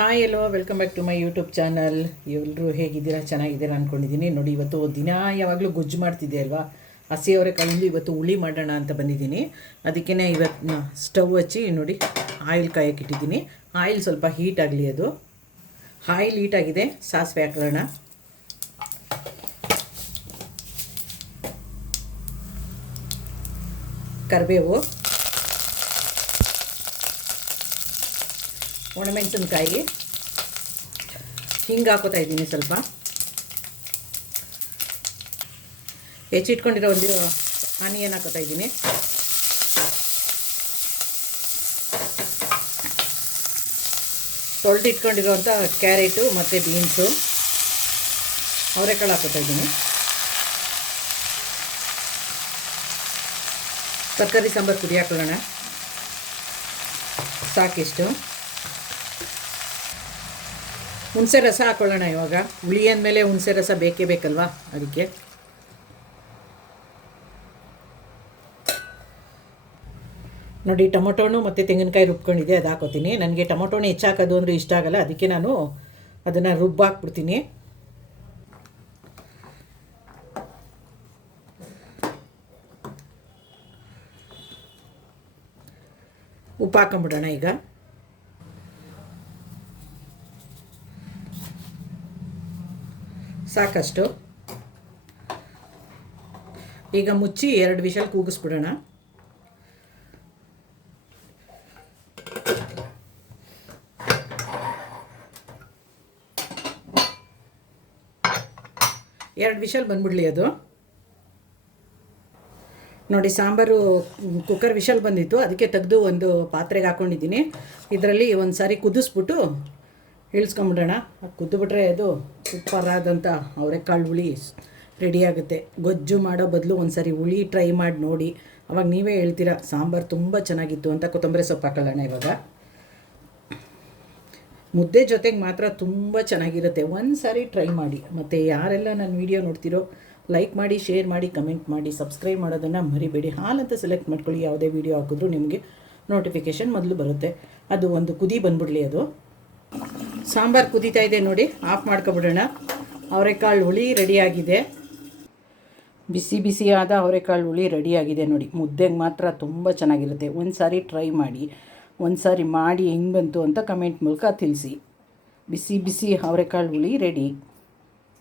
Hi hello welcome back to my YouTube channel. ಎಲ್ಲರೂ ಹೇಗಿದ್ದೀರಾ? ಚೆನ್ನಾಗಿದ್ದೀರಾ ಅಂದ್ಕೊಂಡಿದ್ದೀನಿ. ನೋಡಿ, ಇವತ್ತು ದಿನ ಯಾವಾಗಲೂ ಗೊಜ್ಜು ಮಾಡ್ತಿದ್ದೆ ಅಲ್ವಾ, ಹಸಿ ಅವರೆಕಾಳಿಂದ ಇವತ್ತು ಹುಳಿ ಮಾಡೋಣ ಅಂತ ಬಂದಿದ್ದೀನಿ. ಅದಕ್ಕೇ ಇವತ್ತು ಸ್ಟವ್ ಹಚ್ಚಿ ನೋಡಿ ಆಯಿಲ್ ಕಾಯಕ್ಕೆ ಇಟ್ಟಿದ್ದೀನಿ. ಆಯಿಲ್ ಸ್ವಲ್ಪ ಹೀಟ್ ಆಗಲಿ. ಅದು ಆಯಿಲ್ ಹೀಟಾಗಿದೆ, ಸಾಸಿವೆ ಹಾಕೋಣ. ಕರಿಬೇವು, ಒಣಮೆಣಸಿನ್ಕಾಯಿ, ಹಿಂಗೆ ಹಾಕೋತಾ ಇದ್ದೀನಿ. ಸ್ವಲ್ಪ ಹೆಚ್ಚಿಟ್ಕೊಂಡಿರೋ ಒಂದು ಆನಿಯನ್ ಹಾಕೋತಾ ಇದ್ದೀನಿ. ತೊಳೆದಿಟ್ಕೊಂಡಿರೋಂಥ ಕ್ಯಾರೆಟು ಮತ್ತು ಬೀನ್ಸು, ಅವರೆಕಾಳು ಹಾಕೋತಾ ಇದ್ದೀನಿ. ತರಕಾರಿ ಸಾಂಬಾರು ಪುಡಿ ಹಾಕೊಳ್ಳೋಣ, ಸಾಕಿಷ್ಟು. ಹುಣಸೆ ರಸ ಹಾಕೊಳ್ಳೋಣ. ಇವಾಗ ಹುಳಿ ಅಂದಮೇಲೆ ಹುಣಸೆ ರಸ ಬೇಕೇ ಬೇಕಲ್ವಾ, ಅದಕ್ಕೆ. ನೋಡಿ, ಟೊಮೊಟೊನು ಮತ್ತು ತೆಂಗಿನಕಾಯಿ ರುಬ್ಕೊಂಡಿದ್ದೆ, ಅದು ಹಾಕೋತೀನಿ. ನನಗೆ ಟೊಮೊಟೊನೇ ಹೆಚ್ಚಾಕೋದು ಅಂದರೆ ಇಷ್ಟ ಆಗಲ್ಲ, ಅದಕ್ಕೆ ನಾನು ಅದನ್ನು ರುಬ್ಬಾಕ್ಬಿಡ್ತೀನಿ. ಉಪ್ಪು ಹಾಕೊಂಬಿಡೋಣ ಈಗ. ಸಾಕಷ್ಟು. ಈಗ ಮುಚ್ಚಿ 2 ವಿಷಲ್ ಕೂಗಿಸ್ಬಿಡೋಣ. ಎರಡು ವಿಷಲ್ ಬಂದ್ಬಿಡ್ಲಿ ಅದು. ನೋಡಿ, ಸಾಂಬಾರು ಕುಕ್ಕರ್ ವಿಷಲ್ ಬಂದಿತ್ತು, ಅದಕ್ಕೆ ತೆಗೆದು ಒಂದು ಪಾತ್ರೆಗೆ ಹಾಕ್ಕೊಂಡಿದ್ದೀನಿ. ಇದರಲ್ಲಿ ಒಂದು ಸಾರಿ ಕುದಿಸ್ಬಿಟ್ಟು ಇಳಿಸ್ಕೊಂಬಿಡೋಣ. ಕುದ್ದುಬಿಟ್ರೆ ಅದು ಸೂಪರಾದಂಥ ಅವರೆಕಾಳು ಹುಳಿ ರೆಡಿಯಾಗುತ್ತೆ. ಗೊಜ್ಜು ಮಾಡೋ ಬದಲು ಒಂದು ಸಾರಿ ಹುಳಿ ಟ್ರೈ ಮಾಡಿ ನೋಡಿ, ಅವಾಗ ನೀವೇ ಹೇಳ್ತೀರಾ ಸಾಂಬಾರು ತುಂಬ ಚೆನ್ನಾಗಿತ್ತು ಅಂತ. ಕೊತ್ತಂಬರಿ ಸೊಪ್ಪು ಹಾಕೊಳ್ಳೋಣ ಇವಾಗ. ಮುದ್ದೆ ಜೊತೆಗೆ ಮಾತ್ರ ತುಂಬ ಚೆನ್ನಾಗಿರುತ್ತೆ. ಒಂದು ಸಾರಿ ಟ್ರೈ ಮಾಡಿ. ಮತ್ತು ಯಾರೆಲ್ಲ ನನ್ನ ವೀಡಿಯೋ ನೋಡ್ತಿರೋ ಲೈಕ್ ಮಾಡಿ, ಶೇರ್ ಮಾಡಿ, ಕಮೆಂಟ್ ಮಾಡಿ, ಸಬ್ಸ್ಕ್ರೈಬ್ ಮಾಡೋದನ್ನು ಮರಿಬೇಡಿ. ಹಾಲಂತ ಸೆಲೆಕ್ಟ್ ಮಾಡ್ಕೊಳ್ಳಿ. ಯಾವುದೇ ವೀಡಿಯೋ ಹಾಕಿದ್ರೂ ನಿಮಗೆ ನೋಟಿಫಿಕೇಷನ್ ಮೊದಲು ಬರುತ್ತೆ. ಅದು ಒಂದು ಕುದಿ ಬಂದ್ಬಿಡಲಿ. ಅದು ಸಾಂಬಾರು ಕುದೀತಾ ಇದೆ ನೋಡಿ, ಆಫ್ ಮಾಡ್ಕೊಬಿಡೋಣ. ಅವರೆಕಾಳು ಹುಳಿ ರೆಡಿಯಾಗಿದೆ. ಬಿಸಿ ಬಿಸಿಯಾದ ಅವರೆಕಾಳು ಹುಳಿ ರೆಡಿಯಾಗಿದೆ ನೋಡಿ. ಮುದ್ದೆಗೆ ಮಾತ್ರ ತುಂಬ ಚೆನ್ನಾಗಿರುತ್ತೆ. ಒಂದು ಸಾರಿ ಟ್ರೈ ಮಾಡಿ. ಒಂದು ಸಾರಿ ಮಾಡಿ ಹೆಂಗೆ ಬಂತು ಅಂತ ಕಮೆಂಟ್ ಮೂಲಕ ತಿಳಿಸಿ. ಬಿಸಿ ಬಿಸಿ ಅವರೆಕಾಳು ಹುಳಿ ರೆಡಿ.